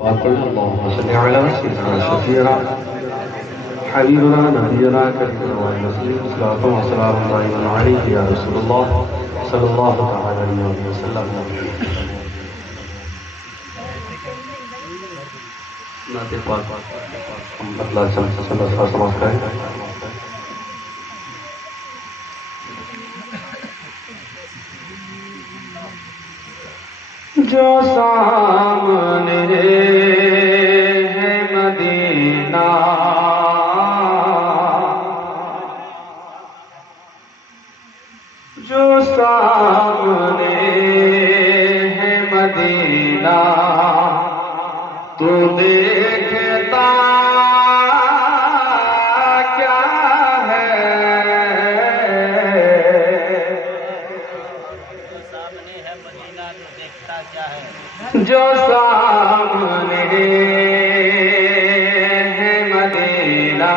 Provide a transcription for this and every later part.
وقلنا اللهم صل على سيدنا شفيعنا حبيبنا نبينا كريمنا ومسلم صلاة وسلام دائما عليك يا رسول الله صلى الله تعالى عليه وسلم. نعت پاک ہم اللہ صلی اللہ علیہ وسلم کریں. جو سامنے ہے مدینہ جو سامنے ہے مدینہ تو دیکھتا کیا ہے جو سامنے ہے مدینہ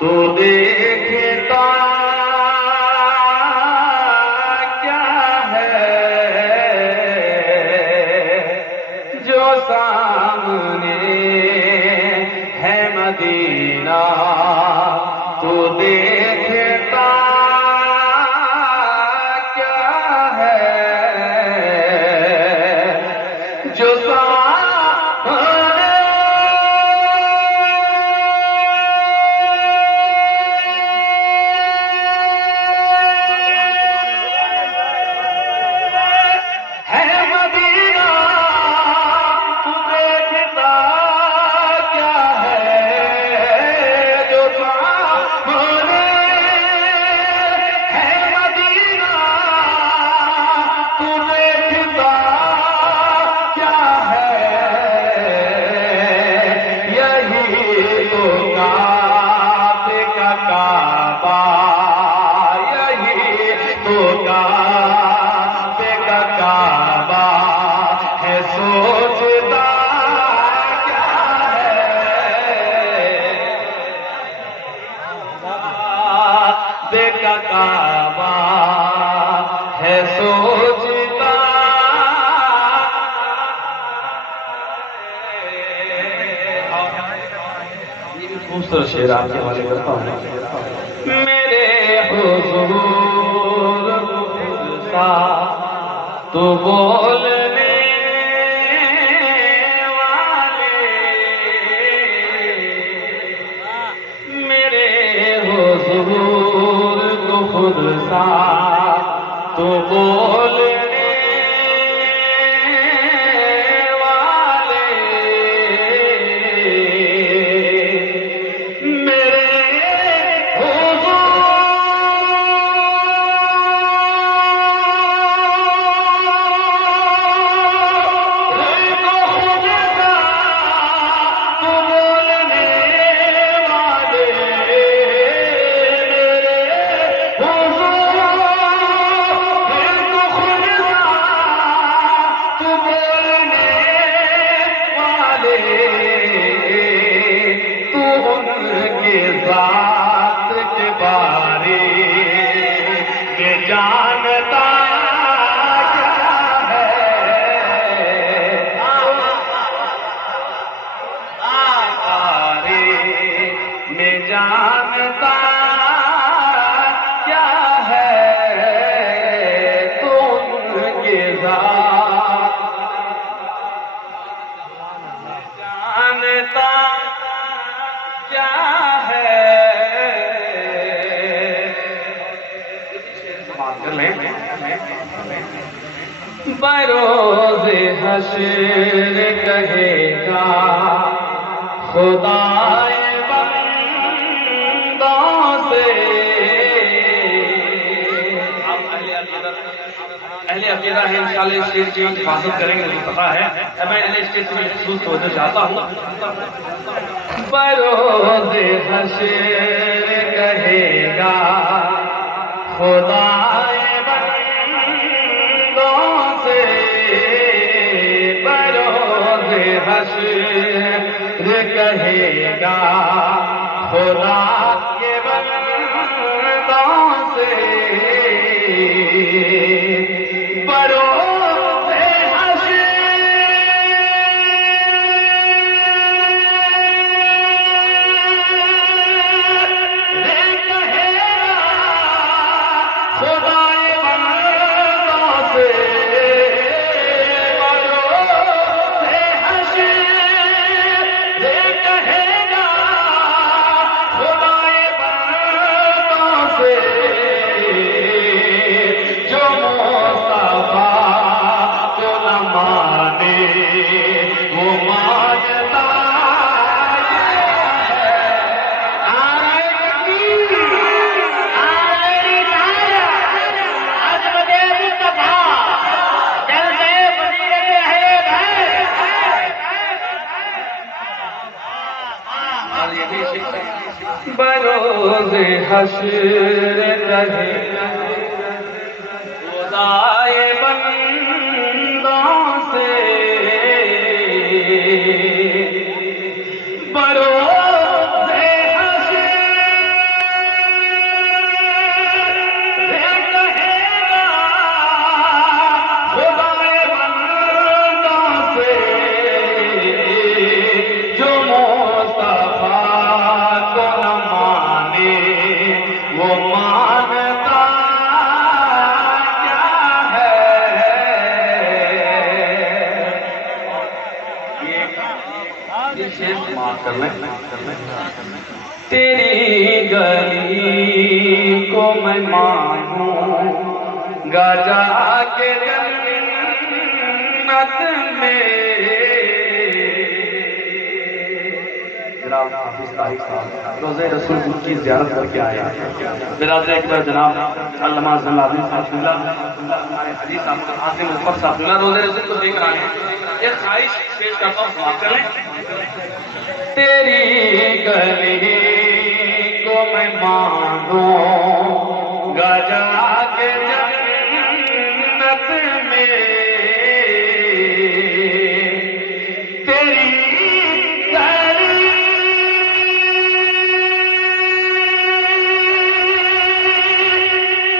تو دیکھتا کیا ہے جو سامنے ہے مدینہ تو دیکھتا جو کعبہ ہے سوچتا دوسرا شعر آپ کے حوالے کرتا ہوں. میرے حضور سا تو بولنے والے میرے حضور خود سا تو بولنے والے میرے حضور کو خود سا تو بولنے والے ذات کے بارے میں جانتا کیا ہے بارے میں جانتا کیا ہے تم کے ذات جانتا کیا بروز حشر کہے گا خدائے بندوں سے. اہل عقیدہ ہے انشاءاللہ اس چیز کی حفاظت کریں گے, مجھے پتا ہے. میں اس چیز میں خصوص توجہ چاہتا ہوں. بروز حشر کہے گا خدائے حشر کہے گا خدا کے بندوں سے بروز حشر روز حشر کہے خدائے بندوں سے تیری گلی کو میں مانوں گا جا کے جنت میں. جناب حافظ طارق صاحب روزہ رسول کی زیارت کر کے آئے. برادر اکبر جناب علامہ ضیاء الدین صاحب حدیث صاحب عاصم مظفر صاحب روزہ رسول کو دیکھ رہے ہیں. ایک خواہش پیش کرتا ہوں سماعت کر لیں. تیری گلی کو میں مانوں گا جا کے جنت میں. تیری گلی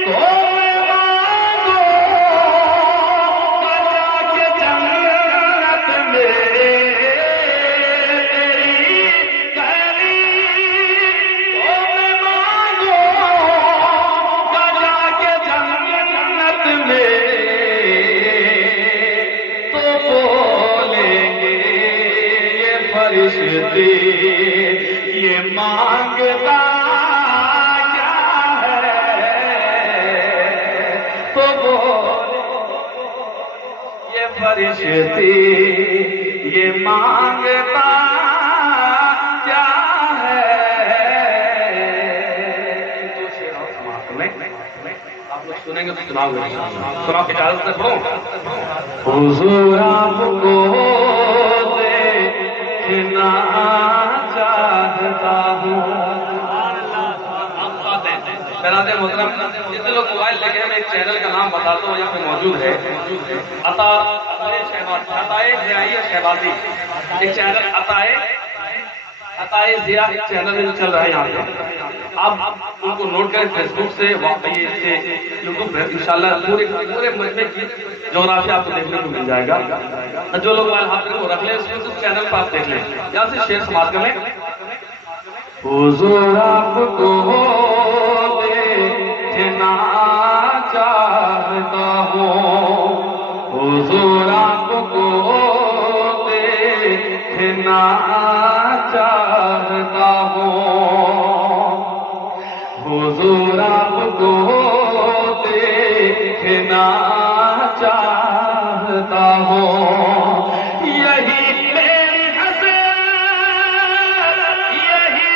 کو میں مانوں گا جا کے جنت میں. یہ مانگتا کیا ہے تو وہ یہ فرشتے یہ مانگتا کیا ہے. تو شعر اور سماعت میں آپ لوگ سنیں گے تو سناؤ گے. سنا کے اجازت سے پڑھو. حضور آپ کو دیکھنا چاہتا ہوں. برادر محترم جتنے لوگ موبائل لے کے میں ایک چینل کا نام بتاتا ہوں یہاں پہ موجود ہے. عطائے ضیاء شہبازی ایک چینل عطائے ضیاء ایک چینل میں چل رہا ہے یہاں پہ. آپ ان کو نوٹ کریں فیس بک سے واقعی سے یوٹیوب پہ انشاءاللہ پورے مجمع کی جغرافیہ آپ کو دیکھنے کو مل جائے گا. جو لوگ موبائل ہاتھ میں وہ رکھ لیں اس چینل پر آپ دیکھ لیں. یہاں سے شعر سماعت کر لیں. حضور آپ کو دیکھنا چاہتا ہوں. حضور آپ کو دیکھنا چاہتا ہوں. حضور آپ کو دیکھنا چاہتا ہوں. یہی میری حسرت یہی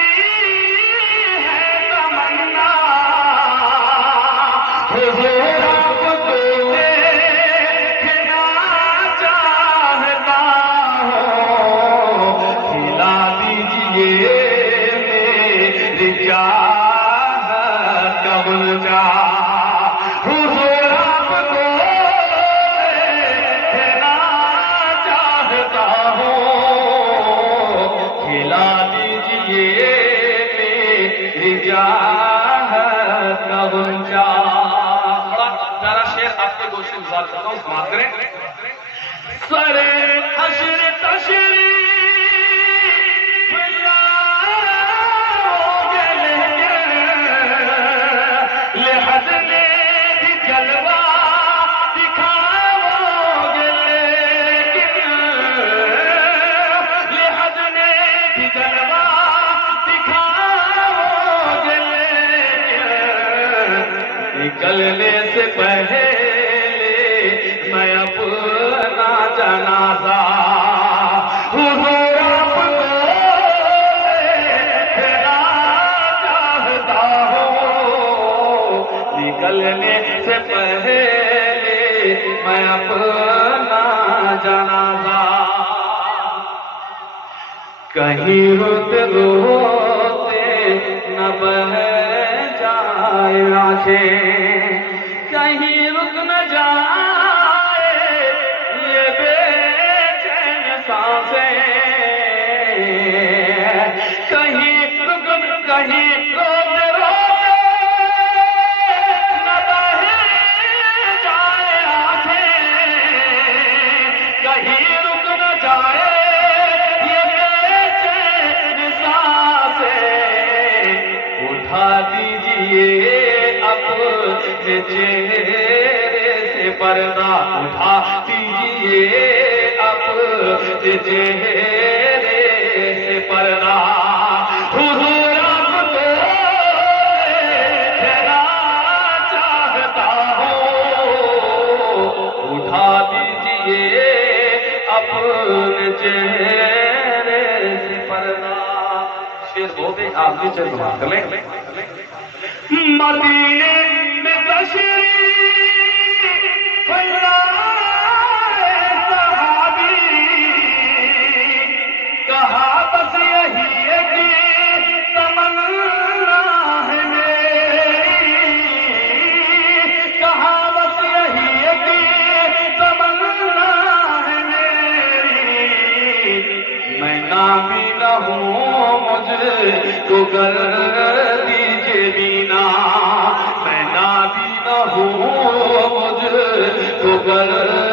ہے تمنا. حضور آپ کو دیکھنا چاہتا ہوں. کھلا دیجیے میری چاہت کا غنچہ. حضور آپ کو دیکھنا چاہتا ہوں. کھلا دیجیے میری چاہت کا غنچہ. بڑا پیارا شعر آپ کے گوشے گزار کرتا ہوں سماعت کریں. سر حشر تشریف لاؤگے لحد میں بھی جلوہ دکھاؤگے. لحد میں بھی جلوہ دکھاؤگے. نکلنے سے پہلے میں اپنا جنازہ حضور آپ کو دیکھنا چاہتا ہوں. نکلنے سے پہلے میں اپنا جنازہ کہیں روتے روتے نہ بہے آنکھیں کہیں رک نہ جائے یہ بے چین سانسیں کہیں رک کہیں روتے روتے نہ بہہ جائے آنکھیں کہیں رک نہ جائے یہ بے چین سانسیں اٹھا دیجئے اپنے چہرے سے پردہ اٹھا دیجئے اپنے چہرے سے پردہ حضور آپ کو دیکھنا چاہتا ہوں اٹھا دیجئے اپنے چہرے سے پردہ شیر بولتے آپ نیچے سماعت کر لیں مدینے میں تشریف لائے صحابی کہا بس یہی ایک تمنا ہے میری کہا بس یہی ایک تمنا ہے میری میں نابینا ہوں مجھے کو گر دیجئے بینا میں نابینا ہوں مجھے کو گر